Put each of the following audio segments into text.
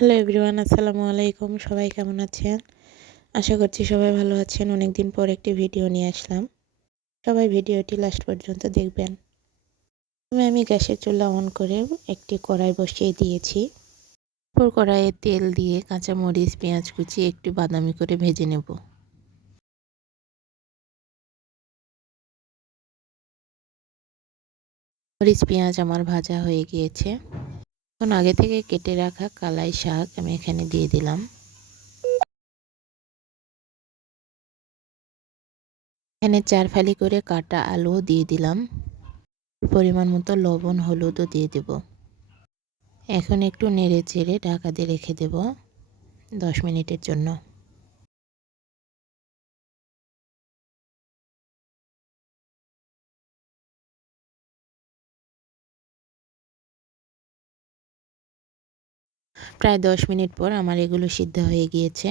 Hello everyone, আসসালামু আলাইকুম। সবাই কেমন আছেন? আশা করছি সবাই ভালো আছেন। অনেক দিন পর একটি ভিডিও নিয়ে আসলাম। সবাই ভিডিওটি লাস্ট পর্যন্ত দেখবেন। প্রথমে আমি গ্যাসের চুলা অন করে একটি কড়াই বসিয়ে দিয়েছি। তারপর কড়াইয়ে তেল দিয়ে কাঁচা মরিচ পেঁয়াজ কুচি, একটু বাদামি করে ভেজে নেব। মরিচ, পেঁয়াজ আমার ভাজা হয়ে গিয়েছে। এখন আগে থেকে কেটে রাখা কালাই শাক আমি এখানে দিয়ে দিলাম। এখানে চার ফালি করে কাটা আলুও দিয়ে দিলাম। পরিমাণ মতো লবণ, হলুদও দিয়ে দেব। এখন একটু নেড়ে চেড়ে ঢাকা দিয়ে রেখে দেব দশ মিনিটের জন্য। প্রায় দশ মিনিট পর আমার এগুলো সিদ্ধ হয়ে গিয়েছে।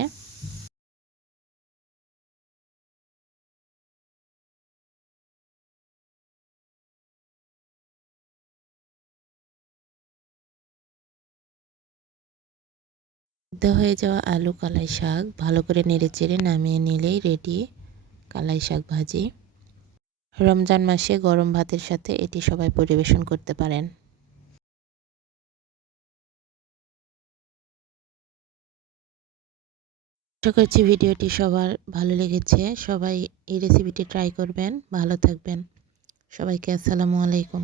সিদ্ধ হয়ে যাওয়া আলু কালাই শাক ভালো করে নেড়ে চেড়ে নামিয়ে নিলেই রেডি কালাই শাক ভাজি। রমজান মাসে গরম ভাতের সাথে এটি সবাই পরিবেশন করতে পারেন। আশা করছি ভিডিওটি সবার ভালো লেগেছে। সবাই এই রেসিপিটি ট্রাই করবেন। ভালো থাকবেন। সবাইকে আসসালামু আলাইকুম।